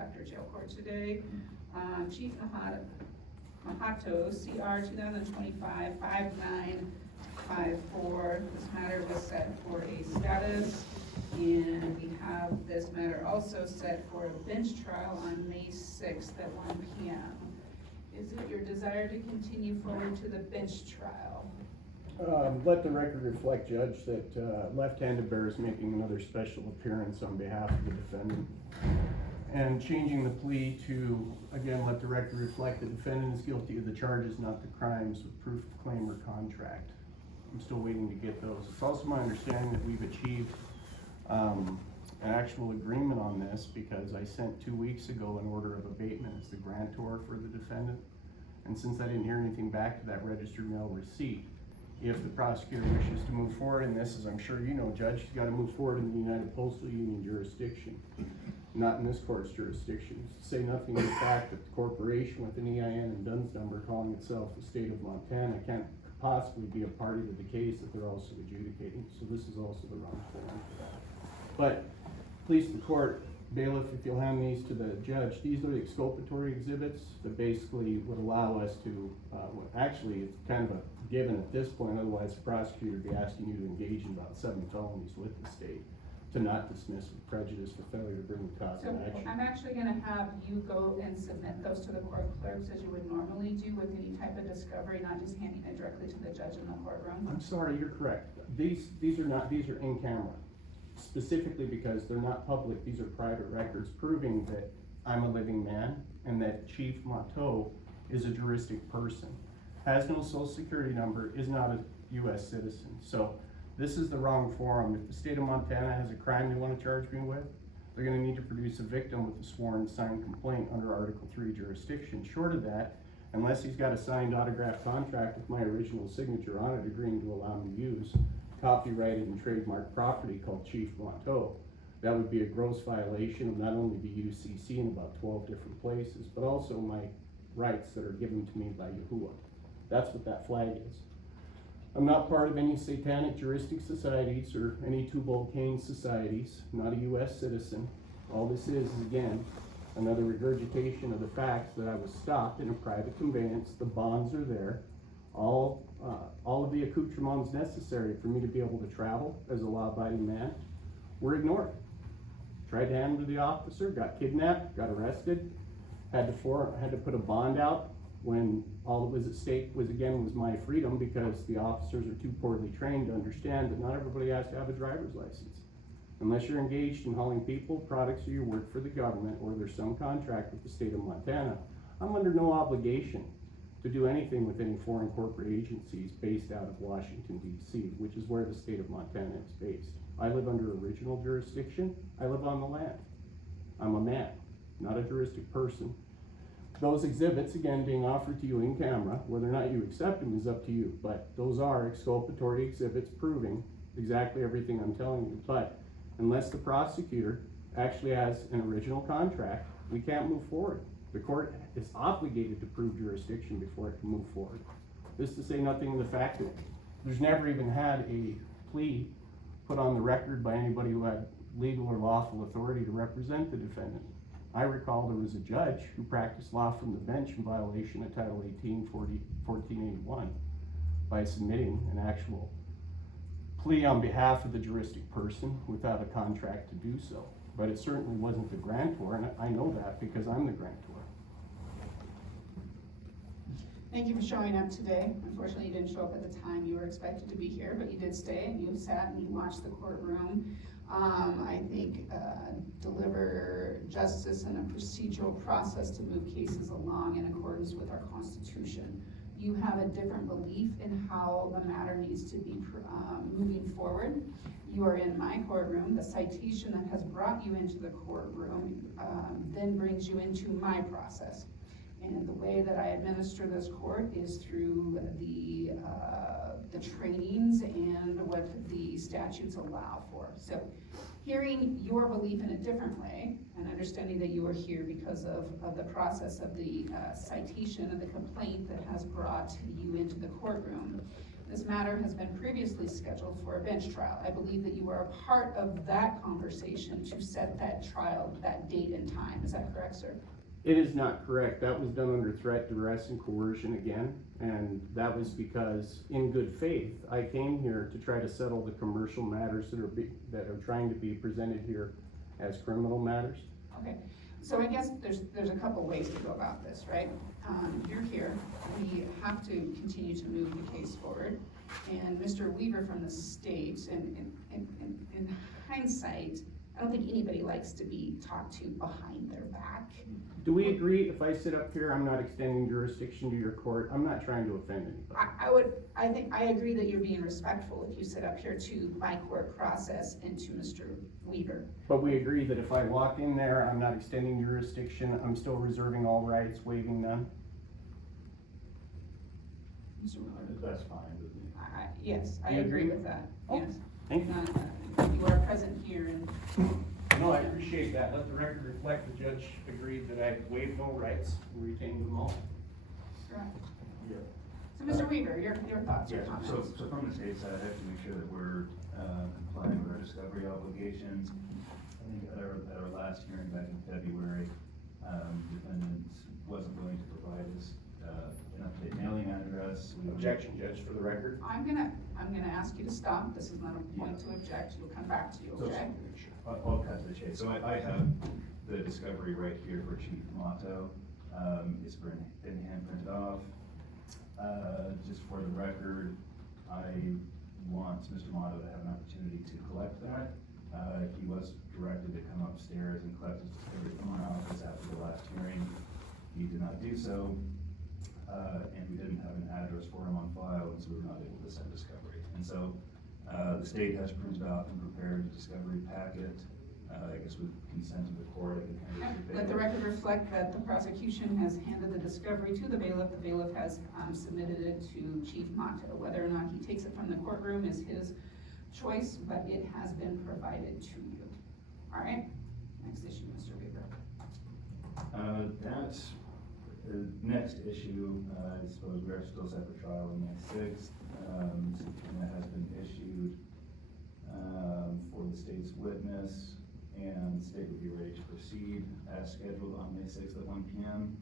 after jail court today. Chief Mahto, CR 2025-5954. This matter was set for a status, and we have this matter also set for a bench trial on May 6th at 1 p.m. Is it your desire to continue forward to the bench trial? Let the record reflect, Judge, that left-handed bear is making another special appearance on behalf of the defendant and changing the plea to, again, let the record reflect the defendant is guilty of the charges, not the crimes, with proof of claim or contract. I'm still waiting to get those. It's also my understanding that we've achieved an actual agreement on this, because I sent 2 weeks ago an order of abatement as the grantor for the defendant. And since I didn't hear anything back to that registered mail receipt, if the prosecutor wishes to move forward in this, as I'm sure you know, Judge, he's got to move forward in the United Postal Union jurisdiction, not in this court's jurisdiction. To say nothing of the fact that the corporation with an EIN and DUNS number calling itself the state of Montana can't possibly be a party to the case that they're also adjudicating. So this is also the wrong forum for that. But please, the court, bailiff, if you'll hand these to the judge, these are the exculpatory exhibits that basically would allow us to, well, actually it's kind of a given at this point, otherwise the prosecutor would be asking you to engage in about 7 felonies with the state, to not dismiss with prejudice for failure to bring the cause of action. I'm actually going to have you go and submit those to the court clerks as you would normally do with any type of discovery, not just handing it directly to the judge in the courtroom. I'm sorry, you're correct. These are in camera, specifically because they're not public. These are private records proving that I'm a living man and that Chief Mahto is a juristic person, has no social security number, is not a U.S. citizen. So this is the wrong forum. If the state of Montana has a crime they want to charge me with, they're going to need to produce a victim with a sworn signed complaint under Article 3 jurisdiction. Short of that, unless he's got a signed autographed contract with my original signature on it agreeing to allow me to use copyrighted and trademark property called Chief Mahto, that would be a gross violation of not only the UCC in about 12 different places, but also my rights that are given to me by Yahuwah. That's what that flag is. I'm not part of any satanic juristic societies or any Tubal-Cain societies, not a U.S. citizen. All this is again, another regurgitation of the facts that I was stopped in a private conveyance. The bonds are there. All of the accoutrements necessary for me to be able to travel as a law-abiding man were ignored. Tried to hand them to the officer, got kidnapped, got arrested, had to put a bond out when all that was at stake was my freedom, because the officers are too poorly trained to understand that not everybody has to have a driver's license. Unless you're engaged in hauling people, products, or you work for the government, or there's some contract with the state of Montana, I'm under no obligation to do anything with any foreign corporate agencies based out of Washington, D.C., which is where the state of Montana is based. I live under original jurisdiction. I live on the land. I'm a man, not a juristic person. Those exhibits, again, being offered to you in camera, whether or not you accept them is up to you, but those are exculpatory exhibits proving exactly everything I'm telling you. But unless the prosecutor actually has an original contract, we can't move forward. The court is obligated to prove jurisdiction before it can move forward. This to say nothing of the fact that there's never even had a plea put on the record by anybody who had legal or lawful authority to represent the defendant. I recall there was a judge who practiced law from the bench in violation of Title 18, 1481 by submitting an actual plea on behalf of the juristic person without a contract to do so. But it certainly wasn't the grantor, and I know that because I'm the grantor. Thank you for showing up today. Unfortunately, you didn't show up at the time you were expected to be here, but you did stay and you sat and you watched the courtroom. I think deliver justice and a procedural process to move cases along in accordance with our Constitution. You have a different belief in how the matter needs to be moving forward. You are in my courtroom. The citation that has brought you into the courtroom then brings you into my process. And the way that I administer this court is through the trainings and what the statutes allow for. So hearing your belief in a different way and understanding that you are here because of the process of the citation of the complaint that has brought you into the courtroom, This matter has been previously scheduled for a bench trial. I believe that you were a part of that conversation to set that trial, that date and time. Is that correct, sir? It is not correct. That was done under threat, duress, and coercion again, and that was because, in good faith, I came here to try to settle the commercial matters that are trying to be presented here as criminal matters. Okay, so I guess there's a couple ways to go about this, right? You're here, we have to continue to move the case forward, and Mr. Weaver from the state, and in hindsight, I don't think anybody likes to be talked to behind their back. Do we agree if I sit up here, I'm not extending jurisdiction to your court? I'm not trying to offend anybody. I agree that you're being respectful if you sit up here to my court process and to Mr. Weaver. But we agree that if I walk in there, I'm not extending jurisdiction, I'm still reserving all rights, waiving none? Mr. Miller? That's fine with me. Yes, I You agree agree? with that, Oh, yes. Thank you. You are present here and No, I appreciate that. Let the record reflect the judge agreed that I waived no rights and retained them all. correct. Yeah. So Mr. Weaver, your thoughts, your Yeah, comments? so from the state side, I have to make sure that we're complying with our discovery obligations. I think at our last hearing back in February, defendant wasn't willing to provide us an updated mailing address. Objection, Judge, for the record. I'm gonna ask you to stop. This is not a point to object. We'll come back to you, So, okay? I'll cut to the chase. So I have the discovery right here for Chief Mahto. It's been hand printed off. Just for the record, I want Mr. Mahto to have an opportunity to collect that. He was directed to come upstairs and collect his discovery from my office after the last hearing. He did not do so, and we didn't have an address for him on file, and so we were not able to send discovery. And so the state has printed off and prepared a discovery packet. I guess with consent of the court, I can hand it to the Let the bailiff. record reflect that the prosecution has handed the discovery to the bailiff. The bailiff has submitted it to Chief Mahto. Whether or not he takes it from the courtroom is his choice, but it has been provided to you. All right, next issue, Mr. Weaver. That's the next issue. I suppose we are still set for trial on May 6th. Subpoena has been issued for the state's witness, and the state would be ready to proceed as scheduled on May 6th at 1 p.m.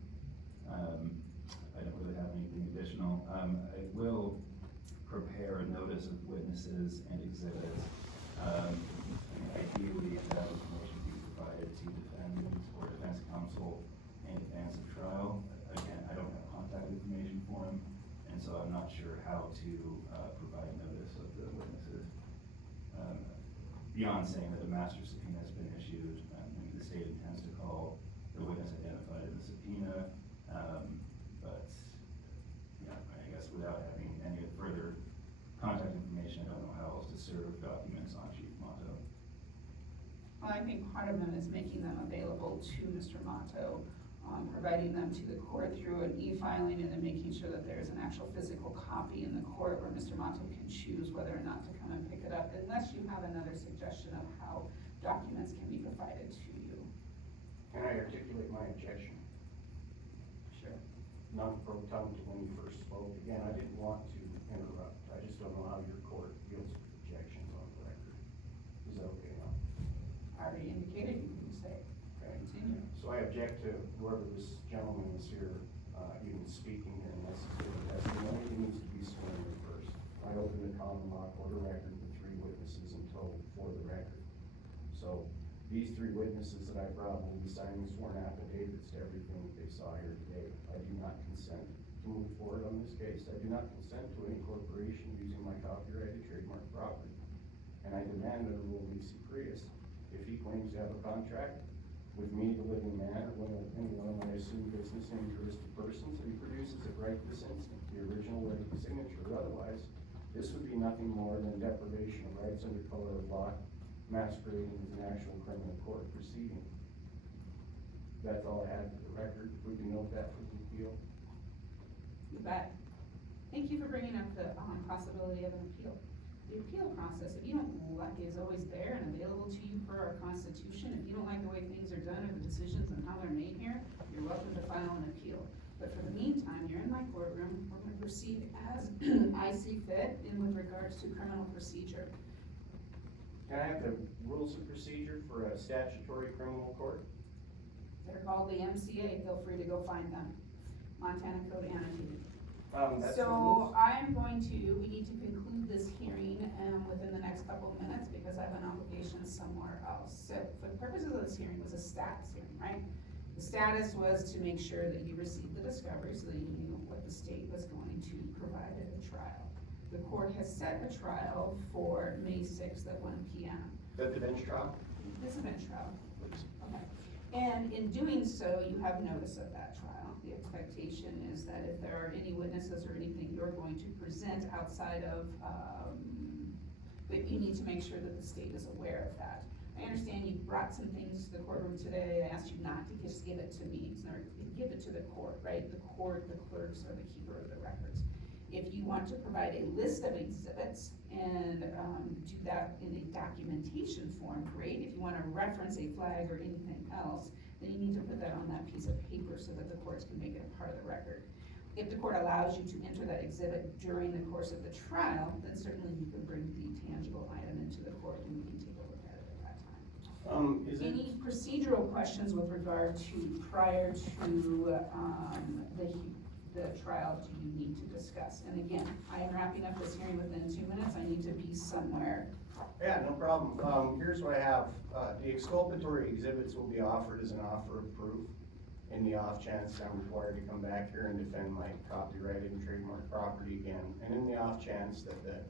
I don't really have anything additional. I will prepare a notice of witnesses and exhibits. Ideally, that information be provided to defendants or defense counsel in advance of trial. Again, I don't have contact information for him, and so I'm not sure how to provide notice of the witnesses. Beyond saying that a master subpoena has been issued, the state intends to call the witness identified in the subpoena, but yeah, I guess without having any further contact information, I don't know how else to serve documents on Chief Mahto. Well, I think part of them is making them available to Mr. Mahto, providing them to the court through an e-filing, and then making sure that there's an actual physical copy in the court where Mr. Mahto can choose whether or not to come and pick it up, unless you have another suggestion of how documents can be provided to you. Can I articulate my objection? Sure. Not pro tunc to when you first spoke. Again, I didn't want to interrupt. I just don't know how your court deals with objections on the record. Is that okay now? I already indicated you can say, continue. So I object to whoever this gentleman is here, even speaking here unless the testimony needs to be sworn in first. I open the common law court of record with 3 witnesses in total for the record. So these 3 witnesses that I brought will be signing sworn affidavits to everything that they saw here today. I do not consent to move forward on this case. I do not consent to any corporation using my copyrighted trademark property. And I demand under Rule Lisi Prius, if he claims to have a contract with me, the living man, or any one of my assumed business and juristic persons, that he produces it right this instant, the original writing signature. Otherwise, this would be nothing more than deprivation of rights under color of law, masquerading as an actual criminal court proceeding. That's all I had for the record. We can note that for the appeal. You bet. Thank you for bringing up the possibility of an appeal. The appeal process, if you don't like, is always there and available to you per our Constitution. If you don't like the way things are done or the decisions and how they're made here, you're welcome to file an appeal. But for the meantime, you're in my my courtroom. We're gonna proceed as I see fit in with regards to criminal procedure. Can I have the rules of procedure for a statutory criminal court? They're called the MCA, feel free to go find them. Montana Code annotated. That's the So rules. I'm going to, we need to conclude this hearing, within the next couple of minutes because I have an obligation somewhere else. So for the purposes of this hearing, it was a status hearing, right? The status was to make sure that you received the discovery so that you knew what the state was going to provide at a trial. The court has set a trial for May 6th at 1 p.m. Is that the bench trial? This is a bench trial. Please. Okay. And in doing so, you have notice of that trial. The expectation is that if there are any witnesses or anything you're going to present outside of, that you need to make sure that the state is aware of that. I understand you brought some things to the courtroom today. I asked you not to just give it to me, give it to the court, right? The court, the clerks are the keeper of the records. If you want to provide a list of exhibits and do that in a documentation form, great. If you want to reference a flag or anything else, then you need to put that on that piece of paper so that the courts can make it a part of the record. If the court allows you to enter that exhibit during the course of the trial, then certainly you can bring the tangible item into the court and we can take a look at it at that time. Any procedural questions with regard to prior to the trial do you need to discuss? And again, I am wrapping up this hearing within 2 minutes. I need to be somewhere. Yeah, no problem. Here's what I have. The exculpatory exhibits will be offered as an offer of proof in the off chance I'm required to come back here and defend my copyrighted and trademark property again. And in the off chance that the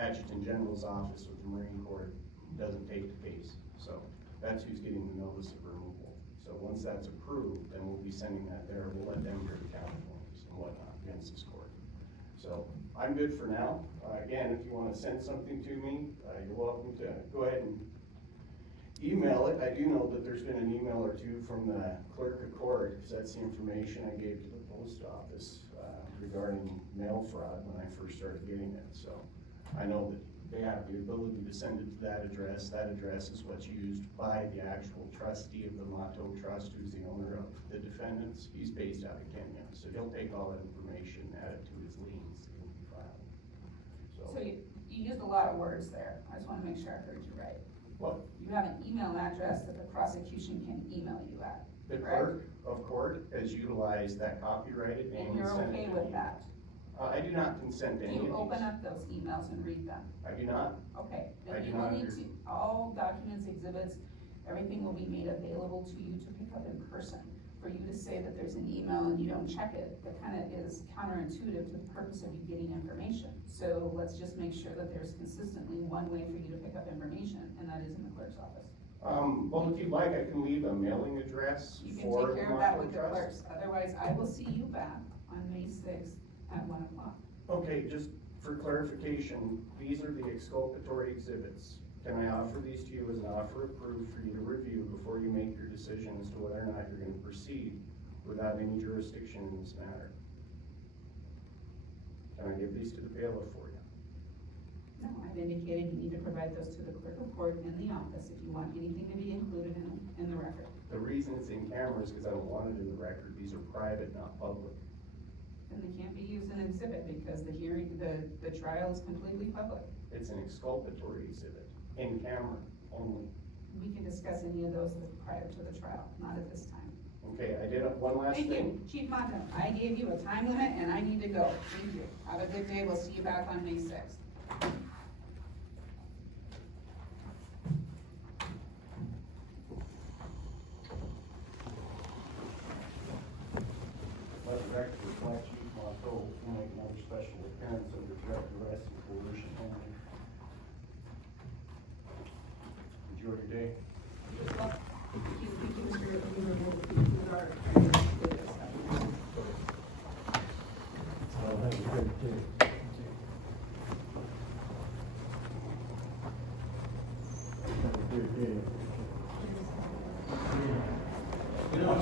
Adjutant General's office with the Marine Corps doesn't take the case. So that's who's getting the notice of removal. So once that's approved, then we'll be sending that there. We'll let them hear the counterclaims and whatnot against this court. So I'm good for now. Again, if you want to send something to me, you're welcome to go ahead and email it. I do know that there's been an email or two from the clerk of court, because that's the information I gave to the post office regarding mail fraud when I first started getting it. So I know that they have the ability to send it to that address. That address is what's used by the actual trustee of the Mahto Trust, who's the owner of the defendants. He's based out of Kenya, so he'll take all that information, add it to his liens, and be filed. So you used a lot of words there. I just want to make sure I heard you right. What? You have an email address that the prosecution can email you at. The correct? clerk of court has utilized that copyrighted name. And you're sent okay it to with me. that? I do not consent to Do any of you these. open up those emails and read them? I do not. Okay, I then do you will not need agree. to, all documents, exhibits, everything will be made available to you to pick up in person. For you to say that there's an email and you don't check it, that kind of is counterintuitive to the purpose of you getting information. So let's just make sure that there's consistently one way for you to pick up information, and that is in the clerk's office. Well, if you'd like, I can leave a mailing address You can for take the care of that Mahto with the Trust. clerks, otherwise I will see you back on May 6th at 1 o'clock. Okay, just for clarification, these are the exculpatory exhibits. Can I offer these to you as an offer of proof for you to review before you make your decision as to whether or not you're going to proceed without any jurisdiction in this matter? Can I give these to the bailiff for you? No, I've indicated you need to provide those to the clerk of court in the office if you want anything to be included in the record. The reason it's in camera is because I don't want it in the record. These are private, not public. And they can't be used in an exhibit because the hearing, the trial is completely public. It's an exculpatory exhibit, in camera only. We can discuss any of those prior to the trial, not at this time. Okay, I did one last Thank thing. you, Chief Mahto. I gave you a time limit and I need to go. Thank you. Have a good day. We'll see you back on May 6th. Let the record reflect Chief Mahto will make another special appearance under threat, duress, and coercion only. Enjoy your day. Thank you, Mr. Weaver. Have a great day. Have a great day. You know,